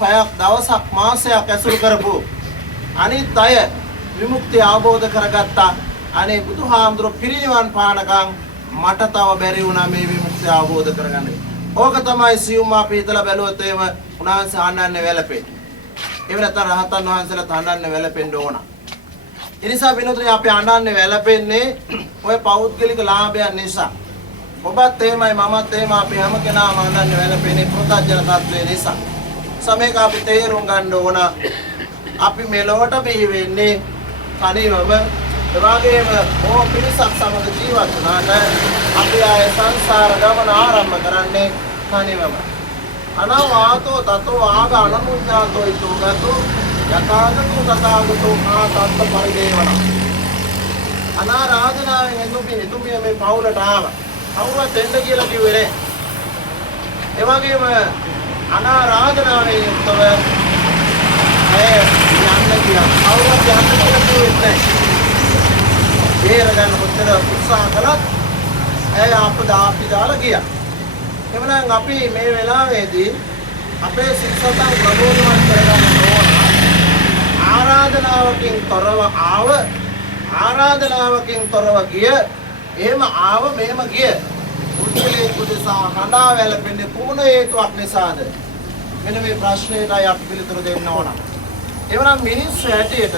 පැයක් දවසක් මාසයක් ඇසුරු කරපු අනිත් අය විමුක්තිය අවබෝධ කරගත්තා. අනේ බුදුහාමුදුරු පිරිනිවන් පානකම් මට තව බැරි වුණා මේ විමුක්තිය අවබෝධ කරගන්න. ඕක තමයි සියුම් අපි හිතලා බැලුවොත් එහෙම උන්වහන්සේ අහන්නන්නේ වැළපෙන්නේ. ඒ වෙනතර රහතන් වහන්සේලා තහන්නන්නේ වැළපෙන්න ඕන. ඒ නිසා විනෝදනේ අපි අහන්නන්නේ වැළපෙන්නේ ඔය පෞද්ගලික ලාභයන් නිසා. ඔබත් එහෙමයි මමත් එහෙම අපි හැම කෙනාම අහන්නන්නේ වැළපෙන්නේ කෘතඥ තත්ත්වයේ නිසා. සමේක අපි තේරුම් ගන්න ඕන අපි මෙලොවට බිහි වෙන්නේ තනිවම එවාගේම ඕ පිරිසක් සමග ජීවත් වුණාට අපි ආය සංසාර ගමන ආරම්භ කරන්නේ තනිවම. අනවාතෝ තතෝ ආග අනමුඤ්ඤාතෝ ඊතෝගතෝ යථාගතෝ තථාගතෝ ආතත්ත පරිදේවන. අනාරාධනාවෙන් එතුමිය මේ පවුලට ආවා. කවුරුවත් දෙන්න කියලා කිව්වේ නෑ. ඒ වගේම අනාරාධනාවෙන් යුක්තව යන්න කියලා කවුරුත් යන්න කියලා කිව්වේ නෑ. බේර ගන්න උත්තර උත්සාහ කළත් ඇය අපි දාලා ගියා. එවනම් අපි මේ වෙලාවේදී අපේ සිත්සතන් ප්‍රබෝධමත් කරගන්න ඕන. ආරාධනාවකින් තොරව ආව ආරාධනාවකින් තොරව ගිය එහෙම ආව මෙහෙම ගිය උත්කලේ කුදසා හඬා වැළපෙන්නේ කුමන හේතුවක් නිසාද? මෙන්න මේ ප්‍රශ්නයටයි අපි පිළිතුරු දෙන්න ඕන. එවනම් මිනිස්සු හැටියට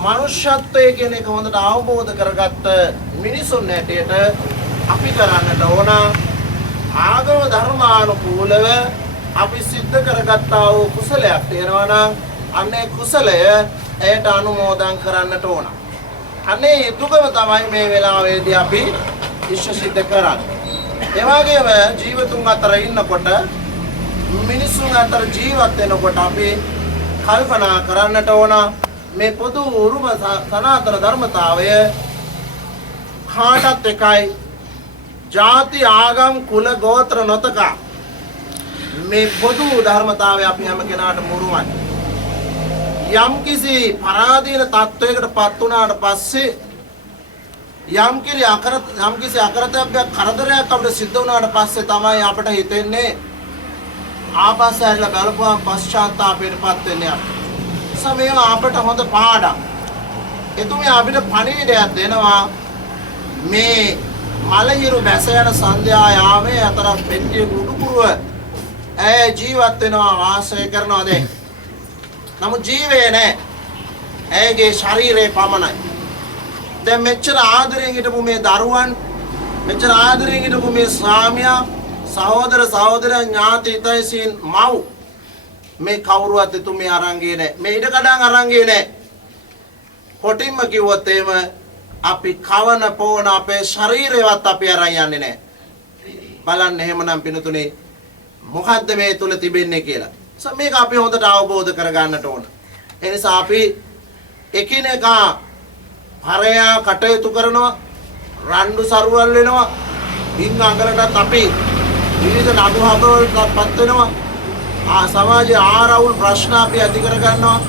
මනුෂ්‍යත්වය කියන එක හොඳට අවබෝධ කරගත්ත මිනිසුන් හැටියට අපි කරන්නට ඕන ආගම ධර්මානුකූලව අපි සිද්ධ කරගත්තා වූ කුසලයක් තියෙනවා නම් අන්නේ කුසලය එයට අනුමෝදන් කරන්නට ඕන. අනේ යුතුයකම තමයි මේ වෙලාවේදී අපි ඉෂ්ට සිද්ධ කරන්නේ. ඒ වගේම ජීවතුන් අතර ඉන්නකොට මිනිසුන් අතර ජීවත් වෙනකොට අපි කල්පනා කරන්නට ඕන මේ පොදු උරුම සනාතන ධර්මතාවය කාටත් එකයි. ಜಾති ආගම් කුල ගෝත්‍ර නොතකා මේ පොදු ධර්මතාවය අපි හැම කෙනාටම උරුමයි. යම්කිසි පරාදීන තත්වයකට පත් වුණාට පස්සේ යම්කිසි අකරතැබ්බයක් කරදරයක් අපිට සිද්ධ වුණාට පස්සේ තමයි අපිට හිතෙන්නේ ආපස්සට ඇරිලා බලපුවාම පශ්චාත්තාපයටපත් වෙන්නේ අපි. සමේව අපට හොඳ පාඩම්. එතුමිය අපිට පණිවිඩයක් දෙනවා මේ මලහිරු බැස යන සන්ධ්‍යා යාමේ අතරක් පෙට්ටිය කුඩුකුරුව ඇය ජීවත් වෙනවා වාසය කරනවා දැන්. නමුත් ජීවේ නැහැ. ඇයගේ ශරීරය පමණයි. දැන් මෙච්චර ආදරයෙන් හිටපු මේ දරුවන් මෙච්චර ආදරයෙන් හිටපු මේ ස්වාමියා සහෝදර සහෝදරයන් ඥාති හිතයිසින් මව් මේ කවුරුවත් එතුමිය අරන් ගියේ නැහැ. මේ ඉඩ කඩන් අරන් ගියේ නැහැ. කොටින්ම කිව්වොත් එහෙම අපි කවන පොවන අපේ ශරීරයවත් අපි අරන් යන්නේ නැහැ. බලන්න එහෙමනම් පිනතුනේ මොකද්ද මේ තුල තිබෙන්නේ කියලා. මේක අපි හොඳට අවබෝධ කරගන්නට ඕන. ඒ නිසා අපි එකිනෙකා හරයා කටයුතු කරනවා රණ්ඩු සරුවල් වෙනවා ඉන්න අඟලටත් අපි විවිධ නඩු හතරවලටපත් වෙනවා සමාජයේ ආරවුල් ප්‍රශ්න අපි ඇති කර ගන්නවා.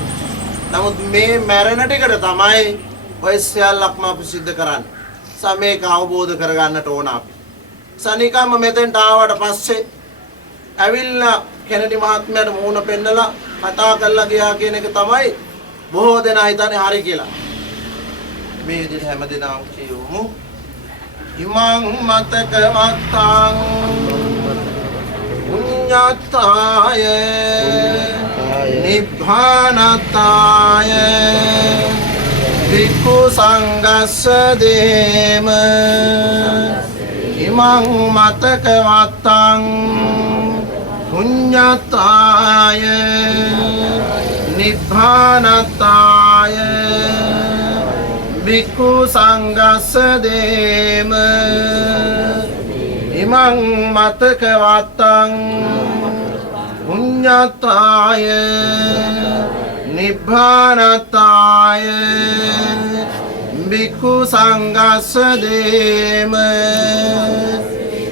නමුත් මේ මැරෙන ටිකට තමයි ඔය සියල්ලක්ම අපි සිද්ධ කරන්නේ. මේක අවබෝධ කරගන්නට ඕන අපි. සනිකම්ම මෙතෙන්ට ආවට පස්සේ ඇවිල්ලා කෙනෙඩි මහත්මයාට මූණ පෙන්නලා කතා කරලා ගියා කියන එක තමයි බොහෝ දෙනා හිතන්නේ හරි කියලා. මේ විදිහට හැමදෙනාම කියවමු. ඉමං මතක වත්තං පුඤ්ඤාතාය නිබ්බානතාය වික්ඛු සංඝස්ස දේම ඉමං මතක වත්තං පුඤ්ඤාතාය නිබ්බානතාය වික්ඛු සංඝස්ස දේම ඉමං මතක වත්තං පුඤ්ඤාතාය නිබ්බානතාය වික්ඛු සංඝස්ස දේම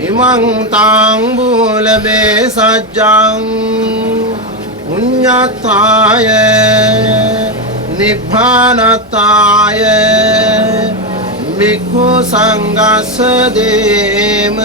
ඉමං තං බුලබේ සජ්ජං පුඤ්ඤාතාය නිබ්බානතාය වික්ඛු සංඝස්ස දේම.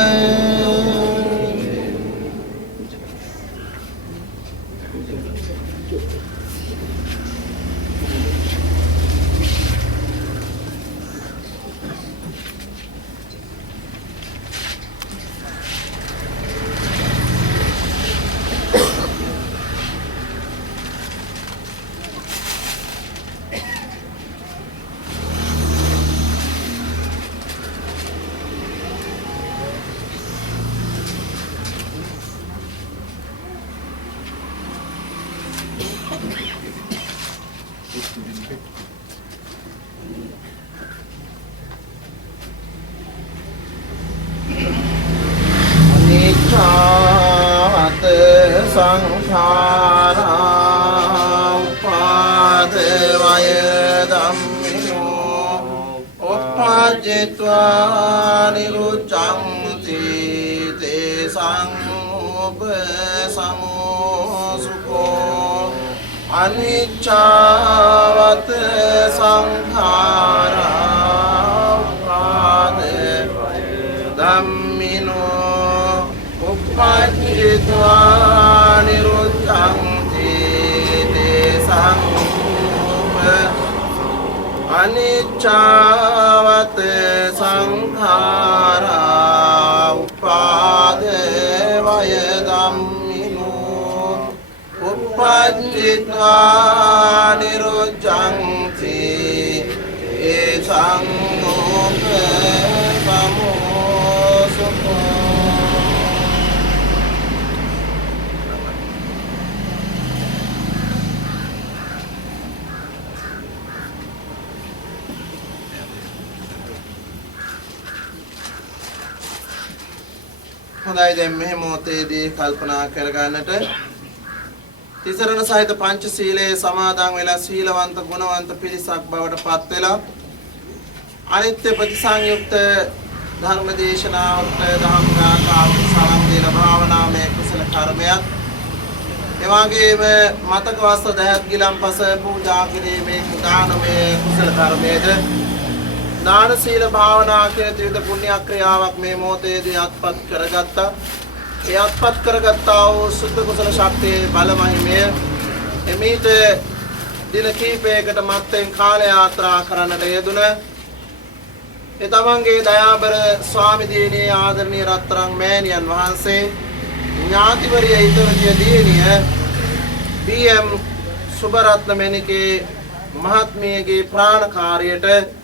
අනිච්ඡාත සංඛාරා උපාදවය ධම්මිනෝ උපජ්ජත්වා නිරුච්ඡන්ති තේසං උපසමෝසුකෝ අනිච්ඡාවත සංඛාරා උපාදවය ධම්මිනෝ උපජ්ජත්වා නිරුච්ඡන්ති තේසං අනිච්ඡාවත සංඛාරා උපාදවය ධම්මිනෝ උපජ්ජත්වා නිරුච්ඡන්ති තේසං උපසමෝසුකෝ. හොඳයි දැන් මෙහෙම මොහොතේදී කල්පනා කරගන්නට තිසරණ සහිත පංච සීලයේ සමාදන් වෙලා සීලවන්ත ගුණවන්ත පිරිසක් බවට පත් වෙලා අනිත්‍ය ප්‍රතිසංයුක්ත ධර්ම දේශනාවට ධම්ම ගාථාවට සලම් දෙන භාවනාමය කුසල කර්මයක් එවාගේම මතක වස්තු දහත් ගිලම්පස පූජා කිරීමේ දානමය කුසල කර්මයේද දාන සීල භාවනා කියන ත්‍රිවිධ පුණ්‍ය ක්‍රියාවක් මේ මොහොතේදී අත්පත් කරගත්තා. ඒ අත්පත් කරගත්තා වූ සුද්ධ කුසල ශක්තියේ බලමහිමය එමෙහිට දින කිහිපයකට මත්තෙන් කාල යාත්‍රා කරන්නට යෙදුන ඒ තමන්ගේ දයාබර ස්වාමි දිනේ ආදරණීය රත්තරන් මෑණියන් වහන්සේ ඥාතිවරිය හිතවතිය දිනිය බී.එම්. සුබරත්න මෙනිකේ මහත්මියගේ ප්‍රාණකාරයට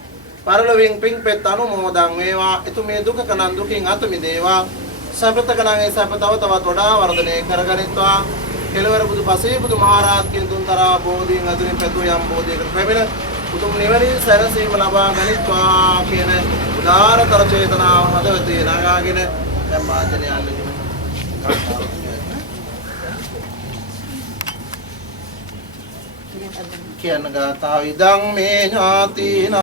පරලොවින් පිංපෙත් අනුමෝදන් වේවා. එතුමිය දුකක නම් දුකින් අත මිදේවා. සපතක නම් ඒ සප තව තවත් වඩා වර්ධනය කරගනිත්වා. කෙළවර බුදු පසේ බුදු මහරහත් කියන තුන්තරා බෝධීන් අතුරින් පැතු යම් බෝධියකට පැමිණ උතුම් නිවනින් සැනසීම ලබා ගනිත්වා කියන උදාරතර චේතනාව හදවතේ නගාගෙන දැන් වාදනය අල්ලගෙන කියන ගාථාව ඉදං මේ ඥාතින